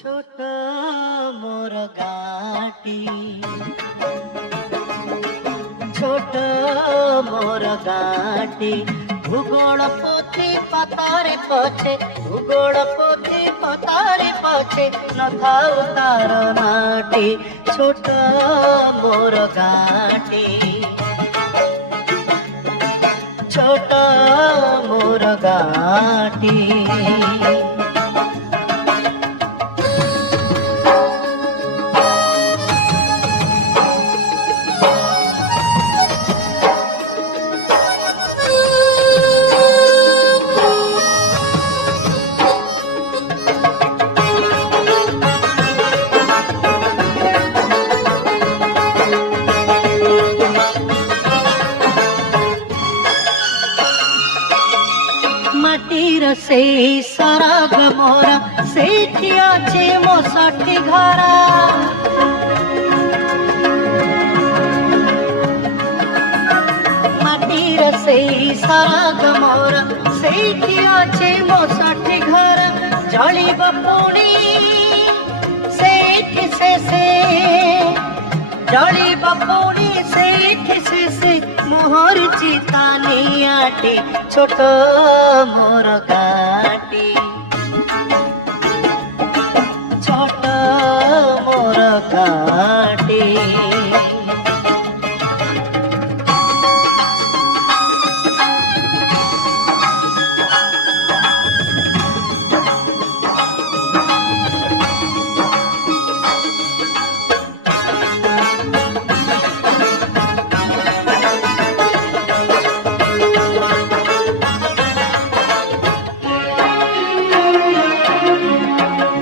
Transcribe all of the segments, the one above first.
ছোট মোর গাটি, ছোট মোর গাটি, ভূগোল পোথি পাতারে পছে, ভূগোল পোথি পাতারে পছে, নথাও তার নাটি। ছোট মোর গাটি, ছোট মোর গাটি। মাটির সেই সরগ মোরা, সেইটি আছে মো 60 ঘরা। মাটির সেই সরগ মোরা, সেইটি আছে মো 60 ঘরা। জলিব পুଣି সেইটি শেষে, জলিব পুଣି সেইটি শেষে, মোহর চিতা নিয়াটি। ছোট মোর গাটি, ছোট মোর গাটি।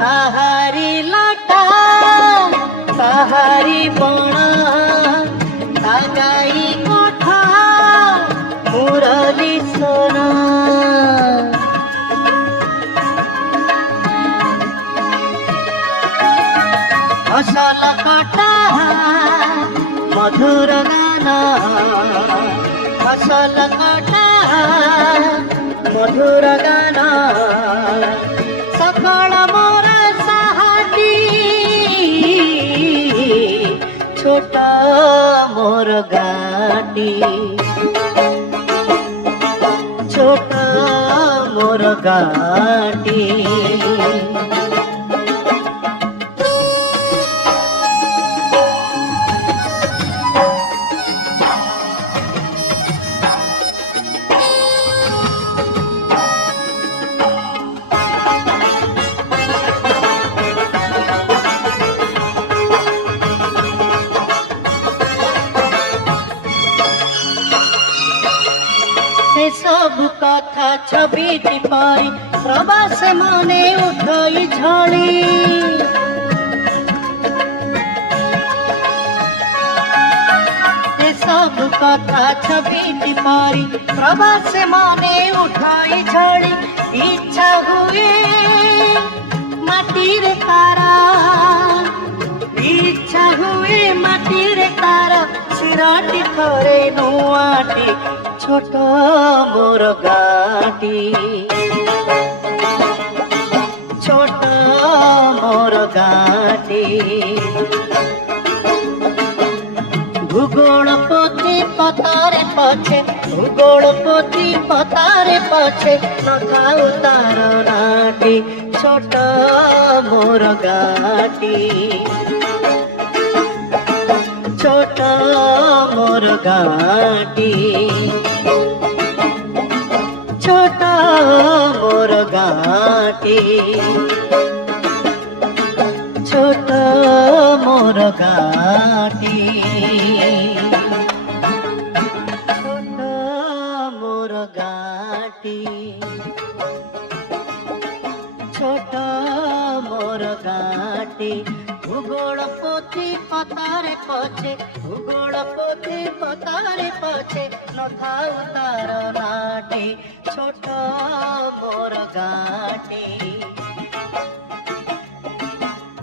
তাহারি লাটা, তাহারি বণা, তাগাই কোঠা, মুরলি সোনা। ফসল কাটা, মধুর গান, ফসল কাটা, মধুর গান। সকাল মোর সাহাটি, ছোট মোর গাটি, ছোট মোর গাটি। सब कथा छविटी परी, प्रवास मने उठई झड़ी। सब कथा छविटी परी, प्रवास मने उठई झड़ी। इच्छा हुए माटीर तारा, इच्छा हुए माटीर तारा, सिराटी थरे नुआटी। ছোট মোর গাটি, ছোট মোর গাটি। ভূগোল পোথি পাতারে পছে, ভূগোল পোথি পাতারে পছে, নথাও তার নাটি। ছোট মোর গাটি, ছোট মোর গাটি, ছোট মোর গাটি, ছোট মোর গাটি, ছোট মোর গাটি, ছোট মোর গাটি। ভূগোল পোথি पोथी पतारे पछे भूगोल पोथी पतारे पछे नथाउ तार नाटी छोट मोर गाटी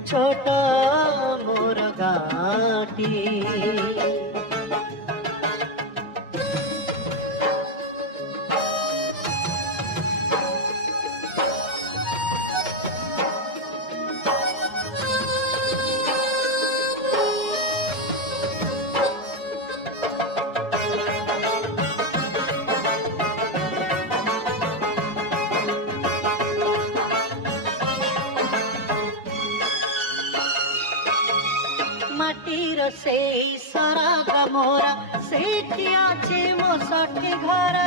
छोट मोर गाटी माटीर से सराग मोरा सेठी आछे मो षठी घर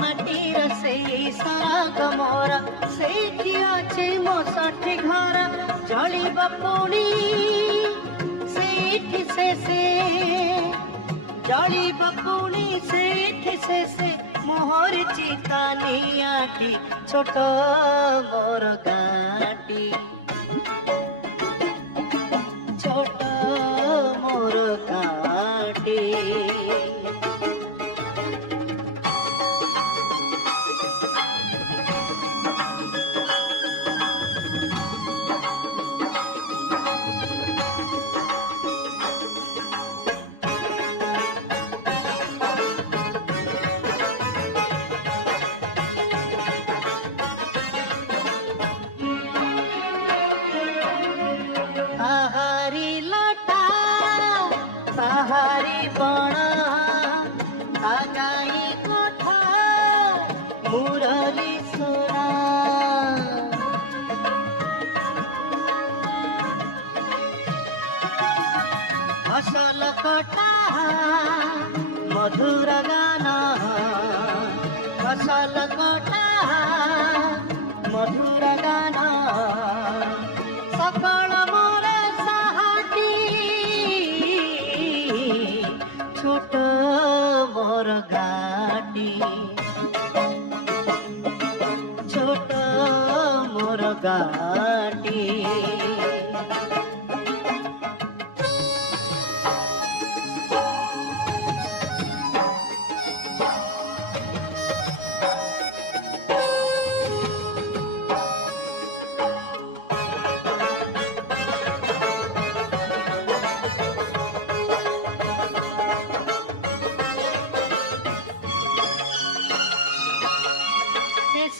माटीर से सराग मोरा सेठी आछे मो षठी घर जलिबा पुणी सेठी शेषे जलिबा पुणी सेठी शेषे मोहर चिता नियाटी छोट मोर गाटी छोट मोर गाटी आहारी लटा आहारी बणा आगाई कोठा मुरली सोना फसल कटा मधुर गाना फसल कटा मधुर गाना सकल मोर साहाटी छोट मोर गाटी छोट मोर गाटी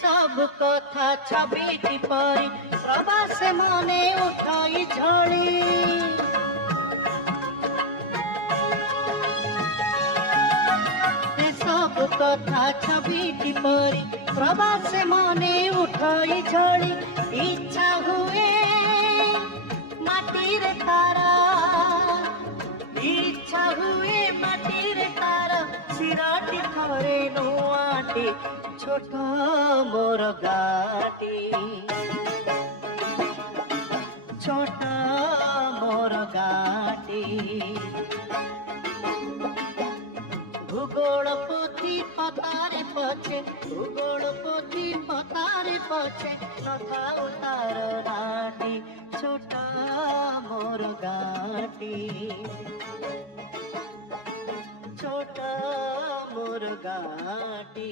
सब कथा छबिटी परी प्रवास मने उठाई झड़ी सब कथा छबिटी परी प्रवास मने उठाई झड़ी इच्छा हुए माटी रे तारा इच्छा हुए माटी रे तारा सिराटी थरे नुआटी छोट मोर गाटी छोट मोर गाटी भूगोल पोथी पतारे पछे भूगोल पोथी पतारे पछे नथाउ तार नाटी छोट मोर गाटी छोट मोर गाटी।